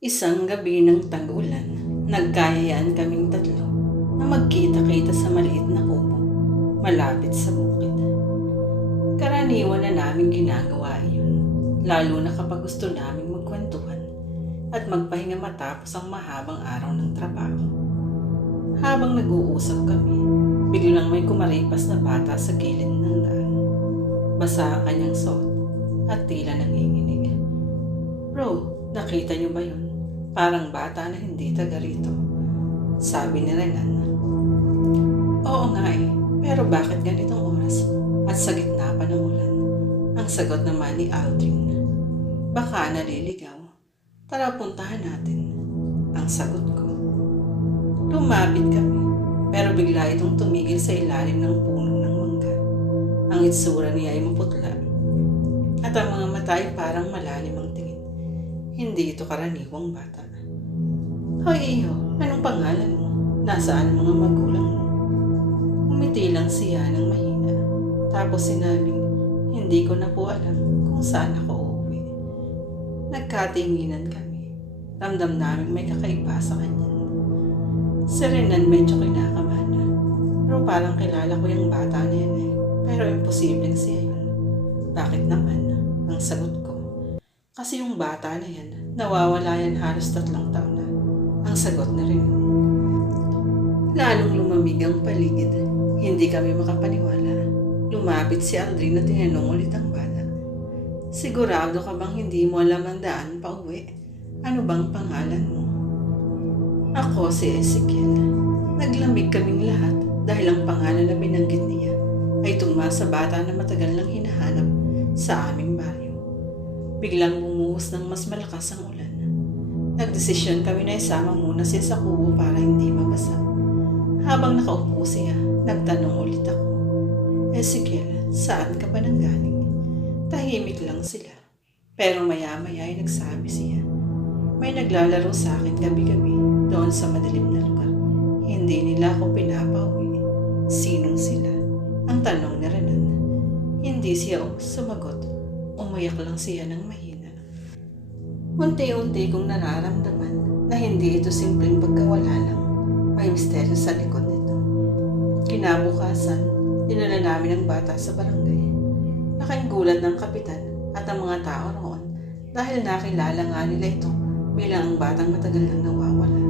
Isang gabi ng tag-ulan, nagkayayaan kaming tatlo na magkita-kita sa maliit na kubo malapit sa bukid. Karaniwan na namin ginagawa iyon, lalo na kapag gusto naming magkwentuhan at magpahinga matapos ang mahabang araw ng trabaho. Habang nag-uusap kami, biglang may kumaripas na bata sa gilid ng daan. Basa ang kanyang suot at tila nanginginig. "Bro, nakita niyo ba yun? Parang bata na hindi taga rito," sabi ni Renan. "Oo nga eh, pero bakit ganitong oras at sa gitna pa ng ulan?" Ang sagot naman ni Aldrin. "Baka naliligaw. Tara, puntahan natin," ang sagot ko. Lumapit kami, pero bigla itong tumigil sa ilalim ng puno ng mangga. Ang itsura niya ay maputla at ang mga mata ay parang malalim ang tingin. Hindi ito karaniwang bata. "Hoy iyo, anong pangalan mo? Nasaan ang mga magulang mo?" Umiti lang siya ng mahina. Tapos sinabing, "Hindi ko na po alam kung saan ako uuwi." Nagkatinginan kami. Ramdam namin may kakaiba sa kanya. Si Renan medyo kinakabahan na. Pero parang kilala ko yung bata na yan eh. Pero imposibleng siya yun. "Bakit naman?" ang sagot ko. "Kasi yung bata na yan, nawawala yan halos 3 taon na," ang sagot na rin. Lalong lumamig ang paligid. Hindi kami makapaniwala. Lumapit si Aldrin na tinanong ulit ang bata. "Sigurado ka bang hindi mo alam ang daan pa uwi? Ano bang pangalan mo?" "Ako si Ezekiel." Naglamig kaming lahat dahil ang pangalan na binanggit niya ay tugma sa bata na matagal nang hinahanap sa aming baryo. Biglang bumuhos ng mas malakas ang ulan. Nagdesisyon kami na isama muna siya sa kubo para hindi mabasa. Habang nakaupo siya, nagtanong ulit ako. "Ezekiel, saan ka ba nanggaling?" Tahimik lang sila. Pero maya-maya ay nagsabi siya, "May naglalaro sa akin gabi-gabi doon sa madilim na lugar. Hindi nila ako pinapauwi." "Sinong sila?" ang tanong ni Renan. Hindi siya sumagot. Umayak lang siya ng mahina. Unti-unti kong nararamdaman na hindi ito simpleng pagkawala lang. May misteryo sa likod nito. Kinabukasan, dinala namin ang bata sa barangay. Nakagulat ng kapitan at ang mga tao roon dahil nakilala nga nila ito bilang ang batang matagal nang nawawala.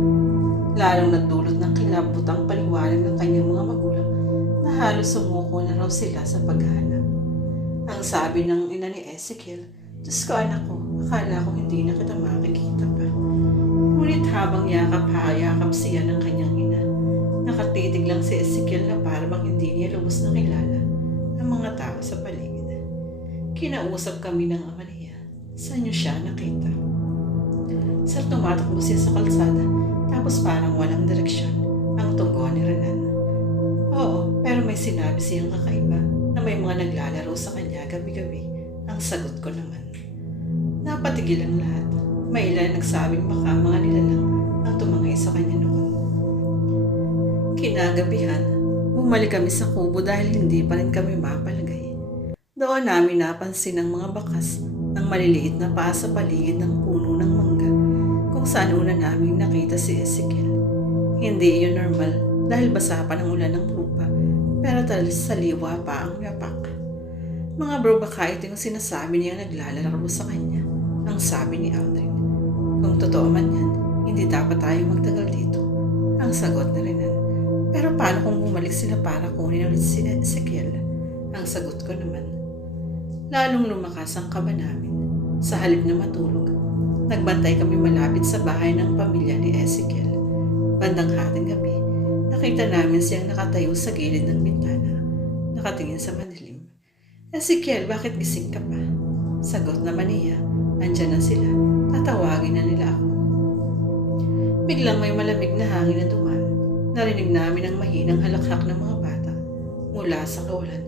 Lalong nagdulot ng kilabot ang paliwanag ng kanyang mga magulang na halos sumuko na raw sila sa paghahanap. Ang sabi ng ina ni Ezekiel, "Diyos ko anak ko, akala ko hindi na kita makikita pa." Ngunit habang yakap siya ng kanyang ina, nakatitig lang si Ezekiel na parang hindi niya lubos na kilala ang mga tao sa paligid. Kinausap kami ng ama niya. "Saan niyo siya nakita?" "Sir, tumatakbo siya sa kalsada, tapos parang walang direksyon," ang tugon ni Renan. "Oo, pero may sinabi siyang kakaiba na may mga naglalaro sa kanya gabi-gabi," ang sagot ko naman. Napatigil ang lahat. May ilan nagsabing baka mga nilalang ang tumangay sa kanya noon. Kinagabihan, bumalik kami sa kubo dahil hindi pa rin kami mapalagay. Doon namin napansin ang mga bakas ng maliliit na paa sa paligid ng puno ng mangga kung saan una namin nakita si Ezekiel. Hindi iyon normal dahil basa pa ng ulan ng lupa, pero saliwa pa ang yapak. "Mga bro, baka ito yung sinasabi niyang naglalaro sa kanya," ang sabi ni Aldrin. "Kung totoo man yan, hindi dapat tayo magtagal dito," ang sagot ni Renan. "Pero paano kung bumalik sila para kunin ulit si Ezekiel?" ang sagot ko naman. Lalong lumakas ang kaba namin. Sa halip na matulog, nagbantay kami malapit sa bahay ng pamilya ni Ezekiel. Bandang hating gabi, nakita namin siyang nakatayo sa gilid ng bintana, nakatingin sa madilim. "Ezekiel, bakit gising ka pa?" Sagot naman niya, "Andyan na sila, tatawagin na nila ako." Biglang may malamig na hangin na dumaan. Narinig namin ang mahinang halakhak ng mga bata mula sa kawalan.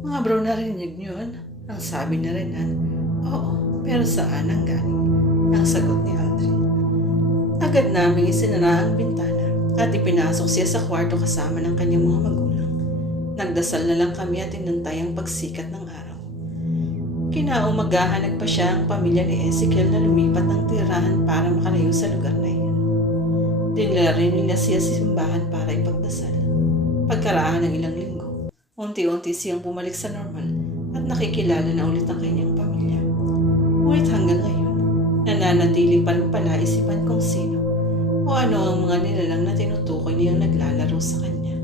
"Mga bro, narinig niyo yun?" ang sabi ni Renan. "Oo, pero saan ang galing?" ang sagot ni Aldrin. Agad namin isinara ang bintana at ipinasok siya sa kwarto kasama ng kanyang mga magulang. Nagdasal na lang kami at inantay ang pagsikat ng araw. Kinaumagahan nagpa siya ang pamilya ni Ezekiel na lumipat ng tirahan para makalayo sa lugar na iyon. Dinala rin nila siya sa simbahan para ipagdasal. Pagkaraan ng ilang linggo, unti-unti siyang bumalik sa normal at nakikilala na ulit ang kanyang pamilya. Ngunit hanggang ngayon, nananatili pa rin pala isipan kung sino o ano ang mga nilalang na tinutukoy niyang naglalaro sa kanya.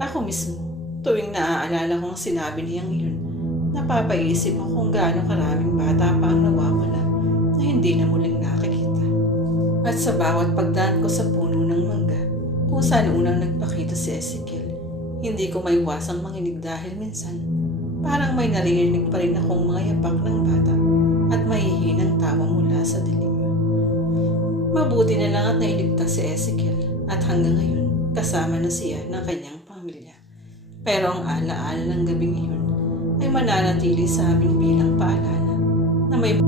Ako mismo, tuwing naaalala ko ang sinabi niyang iyon, napapaisip ako kung gaano karaming bata pa ang nawawala na hindi na muling nakikita. At sa bawat pagdaan ko sa puno ng mangga, kung saan unang nagpakita si Ezekiel, hindi ko maiwasang manginig dahil minsan, parang may naririnig pa rin akong mga yapak ng bata at mahihinang tawa mula sa dilim. Mabuti na lang at nailigtas si Ezekiel at hanggang ngayon, kasama na siya ng kanyang pamilya. Pero ang alaala ng gabing iyon ay mananatili sa amin bilang paalala na may